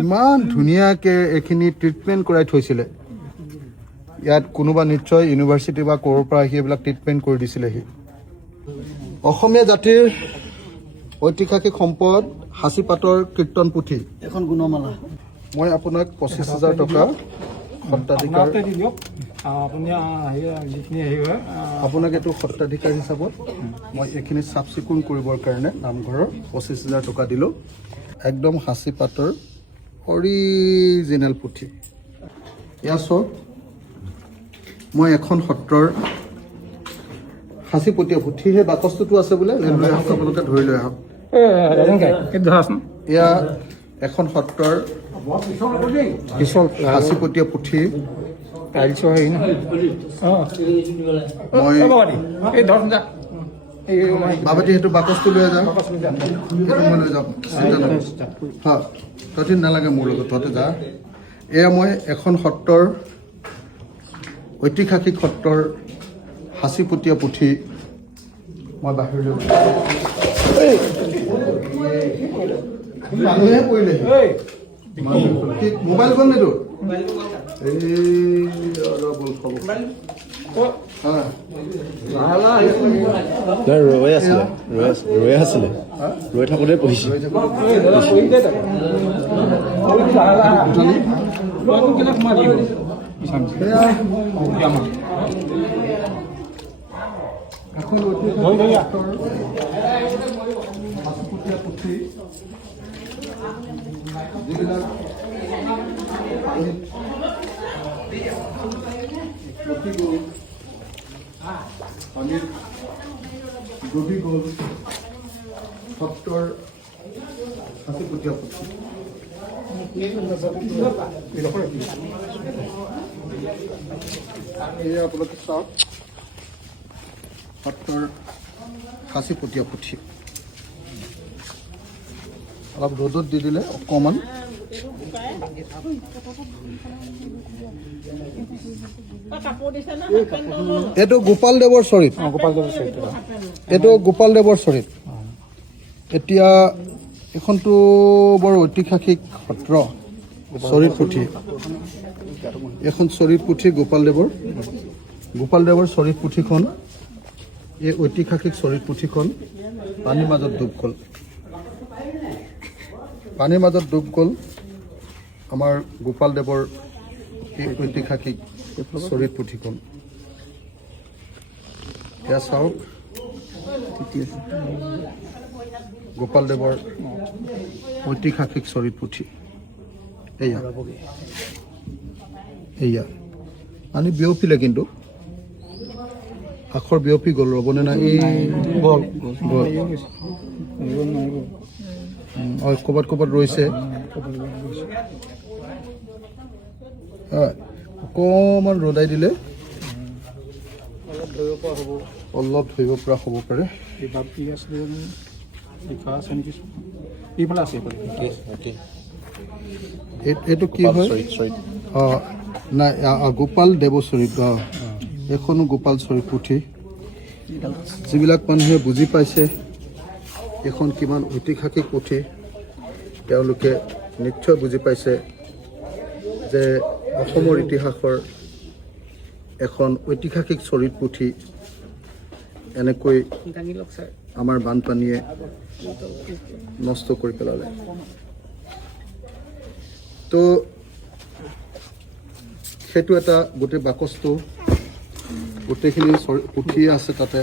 ইমান ধুনীয়াকৈ এইখিনি ট্ৰিটমেণ্ট কৰাই থৈছিলে ইয়াত কোনোবা নিশ্চয় ইউনিভাৰ্চিটি বা ক'ৰ পৰা আহি এইবিলাক ট্ৰিটমেণ্ট কৰি দিছিলেহি অসমীয়া জাতিৰ ঐতিহাসিক সম্পদ সাঁচিপাতৰ কীৰ্তন পুথি এখন গুণমালা মই আপোনাক 25,000 টকা সত্ৰাধিকাৰ আপোনাক এইটো সত্ৰাধিকাৰ হিচাপত মই এইখিনি চাফ চিকুণ কৰিবৰ কাৰণে নামঘৰৰ 25,000 টকা দিলোঁ একদম সাঁচিপাতৰ অৰিজিনেল পুথি এয়া চাওক মই এখন সত্ৰৰ সাঁচিপতীয়া পুথি সেই বাকচটোতো আছে বোলে লৈ আহক আপোনালোকে ধৰি লৈ আহক এয়া এখন সত্ৰৰ সাঁচিপতীয়া পুথি বাবাটি সেইটো বাকচটো লৈ যাওঁ সেইটো মই লৈ যাম হয় তহঁতি নালাগে মোৰ লগত তহঁতে যা এয়া মই এখন সত্ৰৰ ঐতিহাসিক সত্ৰৰ সাঁচিপতীয়া পুথি মই বাহিৰলৈ মানুহে পৰিলে মোবাইল ফোন নে তোৰ ৰৈ থাকোঁতে পঢ়িছোঁ এখন পুথি যিবিলাক পানীত ডুবি গ'ল সত্ৰৰ সাঁচিপতীয়া পুথি এয়া আপোনালোকে চাওক সত্ৰৰ সাঁচিপতীয়া পুথি অলপ ৰ'দত দি দিলে অকণমান এইটো গোপালদেৱৰ চৰিত এইটো গোপালদেৱৰ চৰিত এতিয়া এইখনতো বৰ ঐতিহাসিক সত্ৰ চৰিত পুথি এখন চৰিত পুথি গোপালদেৱৰ চৰিত পুথিখন এই ঐতিহাসিক চৰিত পুথিখন পানীৰ মাজত ডুব গ'ল আমাৰ গোপালদেৱৰ এই ঐতিহাসিক চৰিত পুথিখন এয়া চাওক গোপালদেৱৰ ঐতিহাসিক চৰিত পুথি এয়া পানী বিয়পিলে কিন্তু আখৰ বিয়পি গ'ল ৰ'বনে নাই ক'ৰবাত ৰৈছে অকণমান ৰ'দাই দিলে অলপ ধৰিব পৰা হ'ব পাৰে এইটো কি হয় নাই গোপাল দেৱ চৰিত এইখনো গোপাল চৰিত পুথি যিবিলাক মানুহে বুজি পাইছে এইখন কিমান ঐতিহাসিক পুথি তেওঁলোকে নিশ্চয় বুজি পাইছে যে অসমৰ ইতিহাসৰ এখন ঐতিহাসিক চৰিত পুথি এনেকৈ আমাৰ বানপানীয়ে নষ্ট কৰি পেলালে তো সেইটো এটা গোটেই বাকচটো গোটেইখিনি পুথি আছে তাতে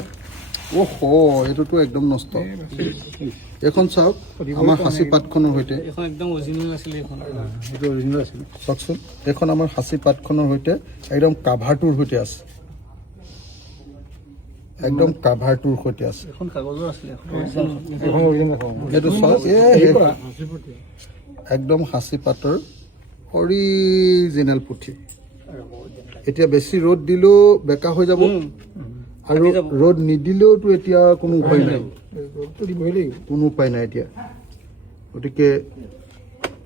এইটোতো একদম নষ্ট এখন চাওক আমাৰ সাঁচি পাতখনৰ সৈতে চাওকচোন এইখন আমাৰ সাঁচি পাতখনৰ সৈতে একদম কাভাৰটোৰ সৈতে আছে এইটো চাওক একদম সাঁচি পাতৰ অৰিজিনেল পুথি এতিয়া বেছি ৰ'দ দিলেও বেকা হৈ যাব আৰু ৰ'দ নিদিলেওতো এতিয়া কোনো উপায় নাই এতিয়া গতিকে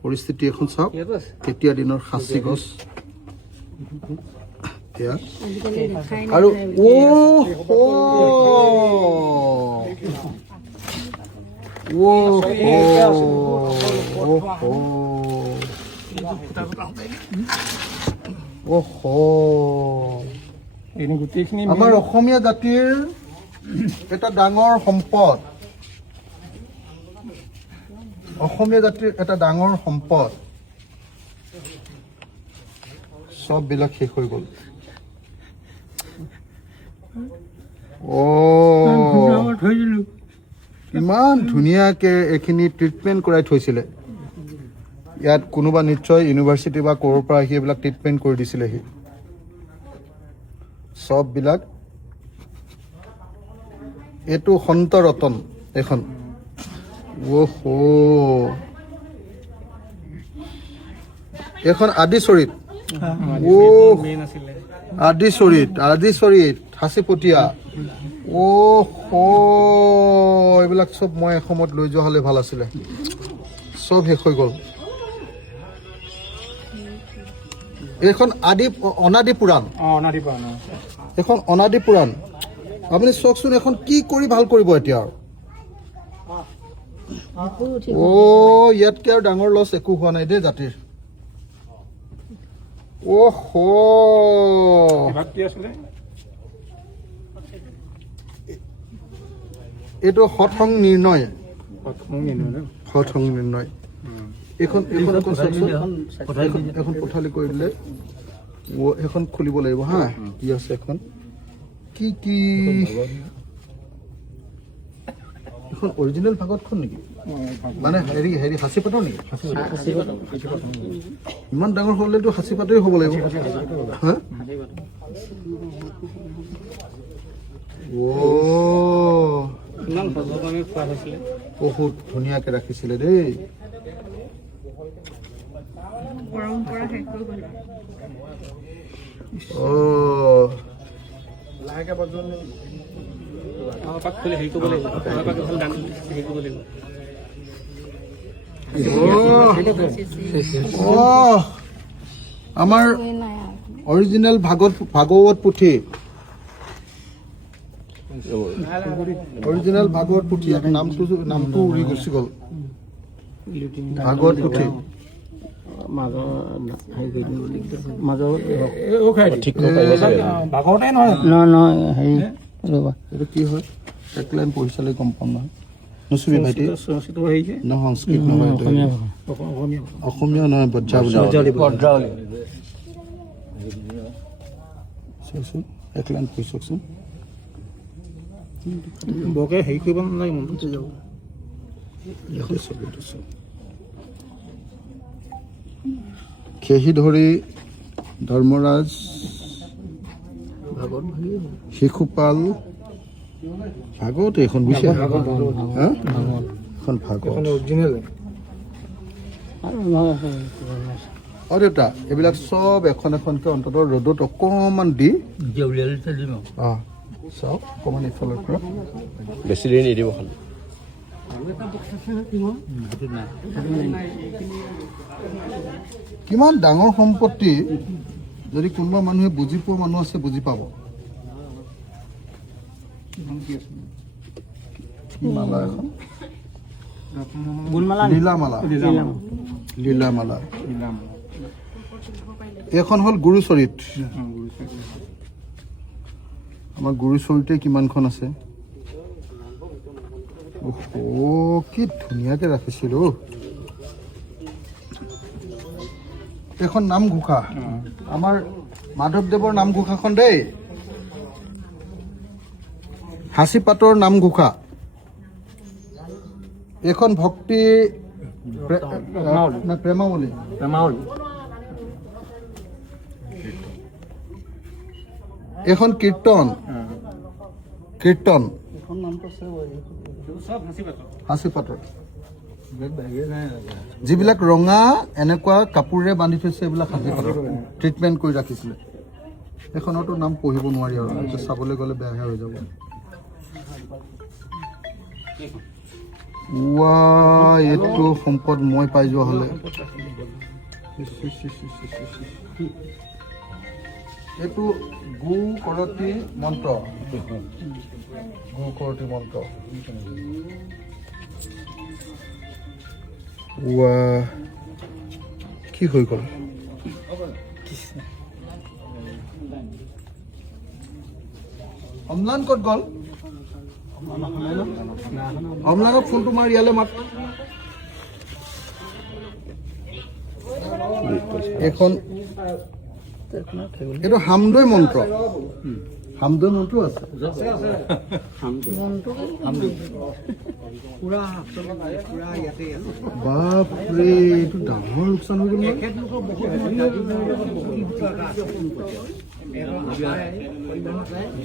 পৰিস্থিতি এখন চাওক তেতিয়া দিনৰ সাঁচি গছ এয়া আৰু আমাৰ অসমীয়া জাতিৰ এটা ডাঙৰ সম্পদ, অসমীয়া জাতিৰ এটা ডাঙৰ সম্পদ সববিলাক শেষ হৈ গ'ল। ইমান ধুনীয়াকে এইখিনি ট্ৰিটমেণ্ট কৰাই থৈছিলে। ইয়াত কোনোবা নিশ্চয় ইউনিভাৰ্চিটি বা ক'ৰ পৰা আহি এইবিলাক ট্ৰিটমেণ্ট কৰি দিছিলেহি। সববিলাক এইটো সন্ত ৰতন এখন। এখন আদিচৰিত, আদিচৰিত হাঁচিপতীয়া। এইবিলাক চব মই এসময়ত লৈ যোৱা হ'লে ভাল আছিলে, চব শেষ হৈ গ'ল। এইখন অনাদি পুৰাণ, এখন অনাদি পুৰাণ। আপুনি চাওকচোন এখন কি কৰি ভাল কৰিব এতিয়া। ইয়াতকে আৰু ডাঙৰ লছ একো হোৱা নাই দেই জাতিৰ। এইটো সৎসং নিৰ্ণয়, সৎসং নিৰ্ণয়। এখন পঠালি কৰি দিলে এখন খুলিব লাগিব হা। কি আছে এখন, কি এখন অৰিজিনেল ভাগতখন নেকি? মানে হেৰি সাঁচিপাতৰ নেকি? ইমান ডাঙৰ হ'লেতো সাঁচিপাতৰে হ'ব লাগিব হা। বহুত ধুনীয়াকে ৰাখিছিলে দেই। আমাৰ অৰিজিনেল ভাগৱত পুথি, অৰিজিনেল ভাগৱত পুথি। নামটো উৰি গুচি গ'ল। ভাগৱত পুথি এইটো কি হয়? এক লাইন পঢ়ি চালে গম পাম নহয়। নুচুবি ভাইটি, নহয় সংস্কৃত নহয়, অসমীয়া নহয়, বজ্ৰাৱলী। চাওকচোন এক লাইন পঢ়ি চাওকচোন। বৰকে হেৰি কৰিব নালাগে, মনটো যাব। খেহি ধৰি ধৰ্মৰাজ, শিশুপাল, ভাগৱত এইখন বুজিছে? এখন ভাগৱত দেউতা, এইবিলাক চব এখন এখনকে অন্তত ৰ'দত অকণমান দি চাওক। অকণমান এইফালৰ পৰা বেছি দেৰি নিদিব খালি। কিমান ডাঙৰ সম্পত্তি, যদি কোনোবা মানুহে বুজি পোৱা মানুহ আছে বুজি পাব। মালা এখন, লীলামালা। এইখন হ'ল গুৰুচৰিত। আমাৰ গুৰুচৰিতে কিমানখন আছে। কি ধুনীয়াকে ৰাখিছিল। এখন নামঘোষা, আমাৰ মাধৱদেৱৰ নামঘোষাখন দেই, সাঁচিপাতৰ নামঘোষা। এখন ভক্তি প্ৰেমাৱলী, এখন কীৰ্তন, সাঁচিপাতৰ। যিবিলাক ৰঙা এনেকুৱা কাপোৰেৰে বান্ধি থৈছে এইবিলাক সাঁচিপাতৰ ট্ৰিটমেণ্ট কৰি ৰাখিছিলে। এখনতো নাম পঢ়িব নোৱাৰি আৰু চাবলৈ গ'লে বেয়াহে হৈ যাব। এইটো সম্পদ মই পাই যোৱা হ'লে। এইটো গো কৰতি মন্ত্ৰ, গো কৰতি মন্ত্ৰ। কি হৈ গ'ল? অম্লান ক'ত গ'ল? অম্লানক ফোনটো মাৰ ইয়ালৈ মাত। এখন এইটো হামদৈ মন্ত্ৰ। হামদৈ মন্ত্ৰ আছে। বাপৰে, এইটো ডাঙৰ লোকচান হৈ গ'ল।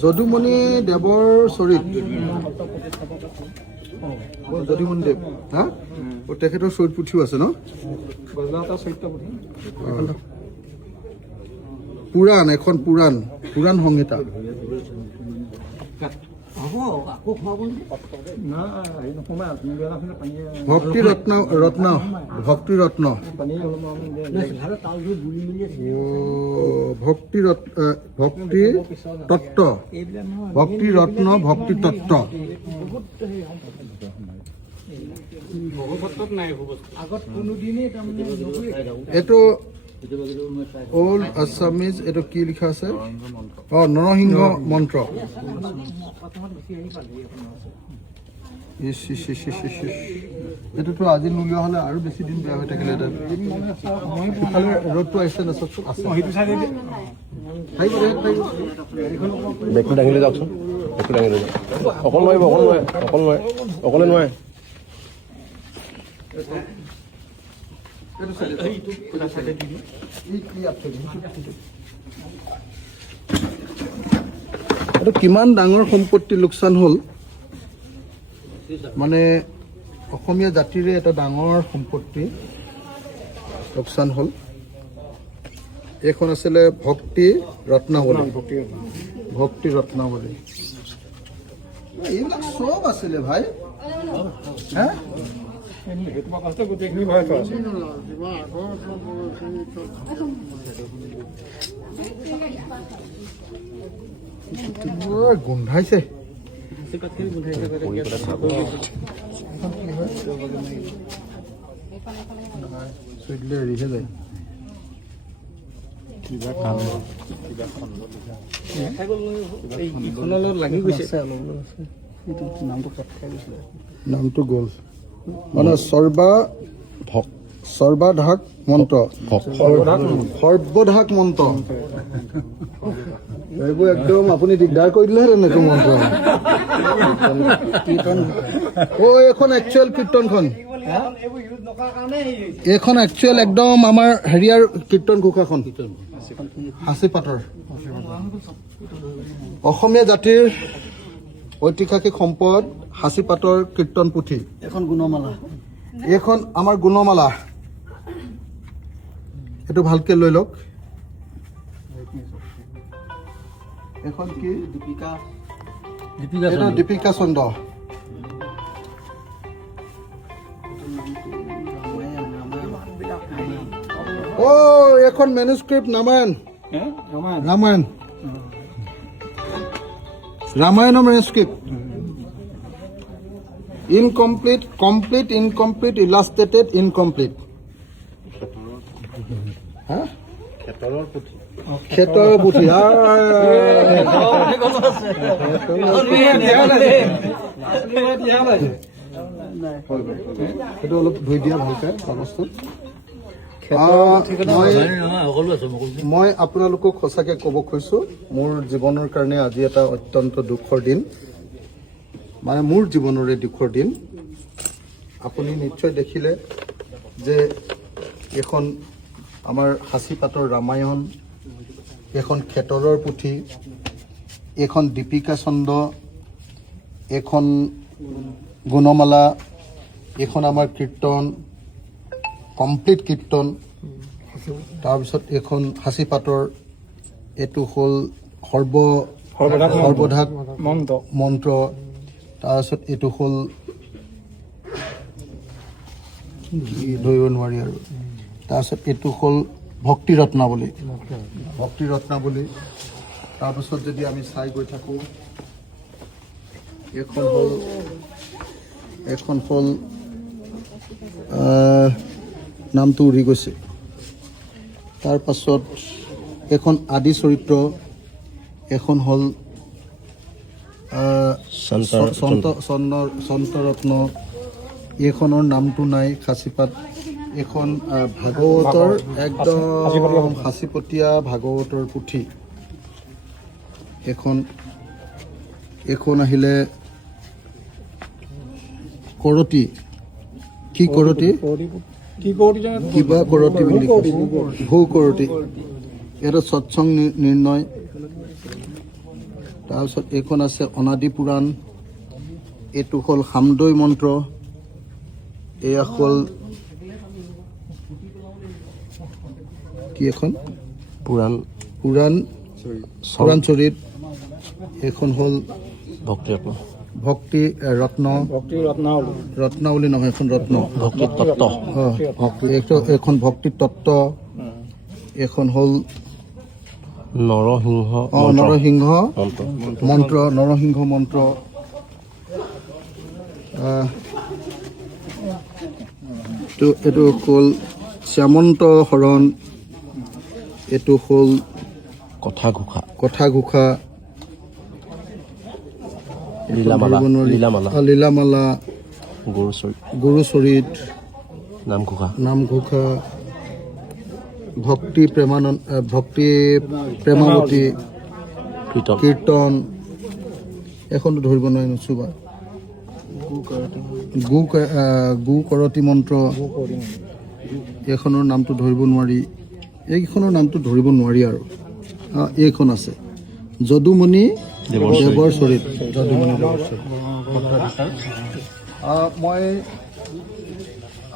যদুমণি দেৱৰ চৰিত, যদুমণি দেৱ, হা? তেখেতৰ চৰিত পুথিও আছে ন? পুৰাণ, এখন পুৰাণ, পুৰাণ সংহিতা। ভক্তি ৰত্ন, ভক্তি ৰত্ন, ভক্তি তত্ত্ব, ভক্তি ৰত্ন, ভক্তি তত্ত্ব। এইটো অল্ড আছামিজ, এইটো কি লিখা আছে? নৰসিংহ মন্ত্ৰ। এইটোতো আজি নোলোৱা হ'লে আৰু বেছি দিন বেয়া হৈ থাকিলে। ইফালে ৰ'দটো আহিছে না, চকচোন আছে। বেগটো দাঙি লৈ যাওকচোন, বেগটো দাঙি লৈ যাওক। অকল নোৱাৰিব, অকল নোৱাৰে, অকল নোৱাৰে, অকলে নোৱাৰে। এইটো কিমান ডাঙৰ সম্পত্তি লোকচান হ'ল, মানে অসমীয়া জাতিৰে এটা ডাঙৰ সম্পত্তি লোকচান হ'ল। এইখন আছিলে ভক্তি ৰত্নাৱলী, ভক্তি ৰত্নাৱলী। এইবিলাক চব আছিলে ভাই, হা? গোন্ধাইছে। এৰিহে যায়। নামটো গ'ল মানে সৰ্বাধাক মন্ত্ৰ, সৰ্বধাক মন্ত্ৰ। এইবোৰ একদম আপুনি দিগদাৰ কৰি দিলেহেঁতেন এইটো মন্ত্ৰ। এইখন একচুৱেল কীৰ্তনখন, এইখন একচুৱেল একদম আমাৰ হেৰিয়াৰ কীৰ্তন ঘোষাখন, সাঁচিপাতৰ। অসমীয়া জাতিৰ ঐতিহাসিক সম্পদ সাঁচিপাতৰ কীৰ্তন পুথি। এখন গুণমালা, এইখন আমাৰ গুণমালা। এইটো ভালকে লৈ লওক। এখন কি? দীপিকা চন্দ্ৰ। এখন মেনুস্ক্ৰিপ্ট ৰামায়ণ, ৰামায়ণ, ৰামায়ণৰ manuscript. Incomplete, complete, incomplete, illustrated, incomplete. ক্ষেত্ৰৰ পুথি। সেইটো অলপ ধুই দিয়া ভালকে চাবচোন। মই আপোনালোকক সঁচাকে ক'ব খুজিছো, মোৰ জীৱনৰ কাৰণে আজি এটা অত্যন্ত দুখৰ দিন, মানে মোৰ জীৱনৰে দুখৰ দিন। আপুনি নিশ্চয় দেখিলে যে এখন আমাৰ সাঁচিপাতৰ ৰামায়ণ, এখন ক্ষেতৰৰ পুথি, এখন দীপিকা চন্দ্ৰ, এখন গুণমালা, এখন আমাৰ কীৰ্তন, কমপ্লিট কীৰ্তন, তাৰপিছত এখন সাঁচিপাতৰ, এইটো হ'ল সৰ্বধাক মন্ত্ৰ, তাৰপিছত এইটো হ'ল ধৰিব নোৱাৰি আৰু, তাৰপিছত এইটো হ'ল ভক্তি ৰত্নাৱলী, ভক্তি ৰত্নাৱলী। তাৰপিছত যদি আমি চাই গৈ থাকোঁ, এখন হ'ল নামটো উৰি গৈছে। তাৰ পাছত এখন আদি চৰিত্ৰ, এখন হ'ল চন্তৰত্ন, এইখনৰ নামটো নাই। সাঁচিপাত এখন ভাগৱতৰ একদম সাঁচিপতীয়া ভাগৱতৰ পুথি। এখন আহিলে কৰতি, কি কৰতি, কিবা কৰতি বুলি কয়, ভূ কৰতি, এটা সৎসং নিৰ্ণয়। তাৰপিছত এইখন আছে অনাদি পুৰাণ, এইটো হ'ল হামদৈ মন্ত্ৰ, এয়া হ'ল কি এখন পুৰাণ চৰিত, এইখন হ'ল ভক্তি ৰত্ন, ৰত্নাৱলী নহয়, এখন ৰত্ন, এখন ভক্তি তত্ত্ব, এখন হ'ল নৰসিংহ মন্ত্ৰ। এইটো হ'ল শ্যামন্ত হৰণ, এইটো হ'ল কথা ঘোষা, লীলামালা, গুৰুচৰিত, নামঘোষা, ভক্তি প্ৰেমাৱতী, কীৰ্তন, এখনতো ধৰিব নোৱাৰি নোচোবা, গু কৰতি মন্ত্ৰ, এইখনৰ নামটো ধৰিব নোৱাৰি, এইকেইখনৰ নামটো ধৰিব নোৱাৰি আৰু। এইখন আছে যদুমণি দেৱৰ চৰিত, মই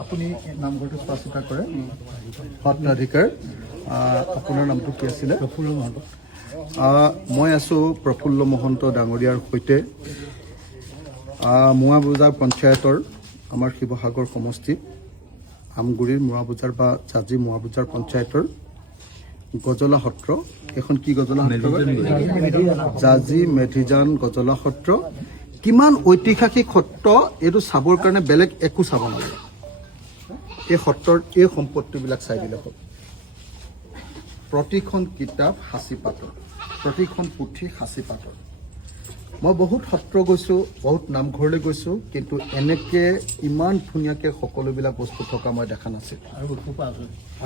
আপুনি নামঘৰটো চোৱা চিতা কৰে, সত্ৰাধিকাৰ। আপোনাৰ নামটো কি আছিলে? প্ৰফুল্ল মহন্ত। মই আছোঁ প্ৰফুল্ল মহন্ত ডাঙৰীয়াৰ সৈতে মোৱাবজাৰ পঞ্চায়তৰ, আমাৰ শিৱসাগৰ সমষ্টি আমগুৰিৰ মোৱাবজাৰ বা জাজি মোৱাবজাৰ পঞ্চায়তৰ গজলা সত্ৰ। এখন কি গজলা সত্ৰ? জাজি মেধিজান গজলা সত্ৰ। কিমান ঐতিহাসিক সত্ৰ, এইটো চাবৰ কাৰণে বেলেগ একো চাব নালাগে। এই সত্ৰৰ এই সম্পত্তিবিলাক চাই দিলে হ'ল। প্ৰতিখন কিতাপ সাঁচিপাতৰ, প্ৰতিখন পুথি সাঁচিপাতৰ। মই বহুত সত্ৰ গৈছোঁ, বহুত নামঘৰলৈ গৈছোঁ, কিন্তু এনেকৈ ইমান ধুনীয়াকৈ সকলোবিলাক বস্তু থকা মই দেখা নাছিলোঁ।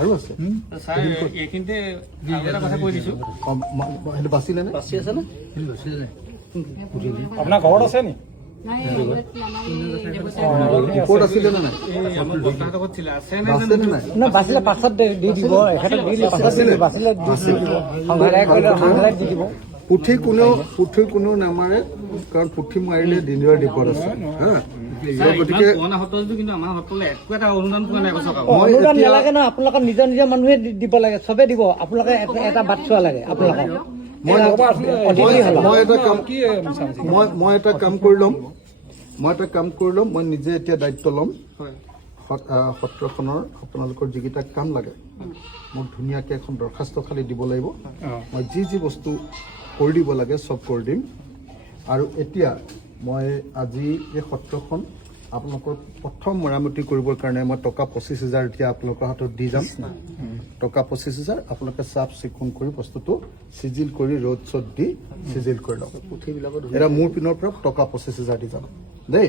আৰু আছে সেইটো বাচিলে নে? আপোনাৰ ঘৰত আছে নি? ওপৰত আছিলে নে নাই? বাচিলে পাছত দি দিব, পুথি কোনেও নামাৰে, কাৰণ পুথি মাৰিলে দিনৰ বিপদ আছে। গতিকে অনুদান নালাগে ন, আপোনালোকৰ নিজৰ মানুহে দিব লাগে, চবে দিব, আপোনালোকে এটা বাট চোৱা লাগে। আপোনালোকক মই এটা কাম কৰি ল'ম, মই নিজে এতিয়া দায়িত্ব ল'ম। সত্ৰখনৰ আপোনালোকৰ যিকেইটা কাম লাগে মোক ধুনীয়াকৈ এখন দৰখাস্ত খালি দিব লাগিব। মই যি বস্তু কৰি দিব লাগে চব কৰি দিম। আৰু এতিয়া মই আজি এই সত্ৰখন আপোনালোকৰ প্ৰথম মেৰামতি কৰিবৰ কাৰণে মই টকা 25,000 এতিয়া আপোনালোকৰ হাতত দি যাম। টকা 25,000 আপোনালোকে চাফ চিকুণ কৰি বস্তুটো চিজিল কৰি ৰ'দ চ'দ দি চিজিল কৰি লওক। এটা মোৰ পিনৰ পৰা টকা 25,000 দি যাম দেই।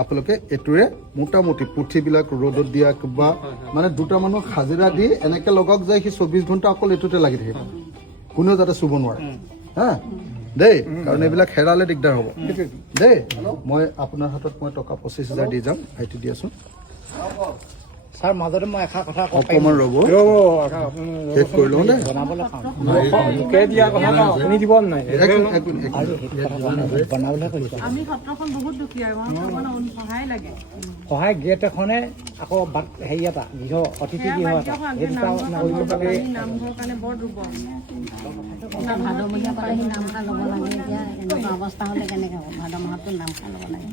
আপোনালোকে এইটোৰে মোটামুটি পুথিবিলাক ৰ'দত দিয়া কিবা মানে দুটা মানুহ হাজিৰা দি এনেকৈ লগাওক যায়, সি 24 ঘণ্টা অকল এইটোতে লাগি থাকিব, কোনেও যাতে চুব নোৱাৰে হা দেই, কাৰণ এইবিলাক হেৰালে দিগদাৰ হ'ব দেই। মই আপোনাৰ হাতত মই টকা 25,000 দি যাম, সেইটো দিয়াচোন। ছাৰ মাজতে মই এষাৰ কথা অকণমান ৰ'ব, শেষ কৰি লওঁ দেই। সহায় গেট এখনে, আকৌ হেৰি এটা গৃহ অতিথি গৃহ এটা, নামঘৰৰ কাৰণে বৰ দুৰ্বল। ভাদমহীয়া পালে সি নামষাৰ ল'ব লাগে। এতিয়া এনেকুৱা অৱস্থা হ'লে কেনেকৈ হ'ব? ভাদ মাহতো নামষাৰ ল'ব লাগে।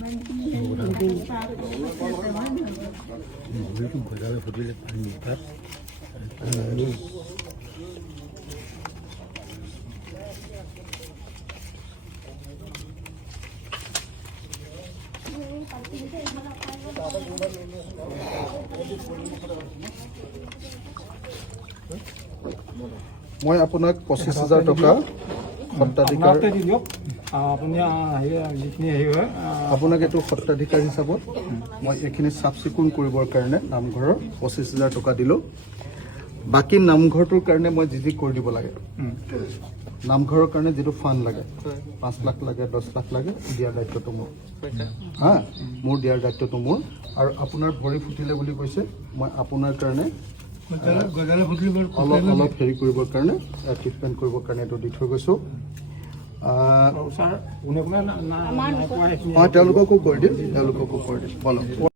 মই আপোনাক 25,000 টকা সত্ৰাধিকাৰ আপোনাক এইটো সত্ৰাধিকাৰ হিচাপত মই এইখিনি চাফ চিকুণ কৰিবৰ কাৰণে নামঘৰৰ 25,000 টকা দিলোঁ। বাকী নামঘৰটোৰ কাৰণে মই যি কৰি দিব লাগে, নামঘৰৰ কাৰণে যিটো ফাণ্ড লাগে 5 লাখ লাগে 10 লাখ লাগে দিয়াৰ দায়িত্বটো মোৰ, হা মোৰ দিয়াৰ দায়িত্বটো মোৰ। আৰু আপোনাৰ ভৰি ফুটিলে বুলি কৈছে, মই আপোনাৰ কাৰণে অলপ হেৰি কৰিবৰ কাৰণে ট্ৰিটমেণ্ট কৰিবৰ কাৰণে এইটো দি থৈ গৈছোঁ। তেওঁলোককো কৰি দিম, বলক।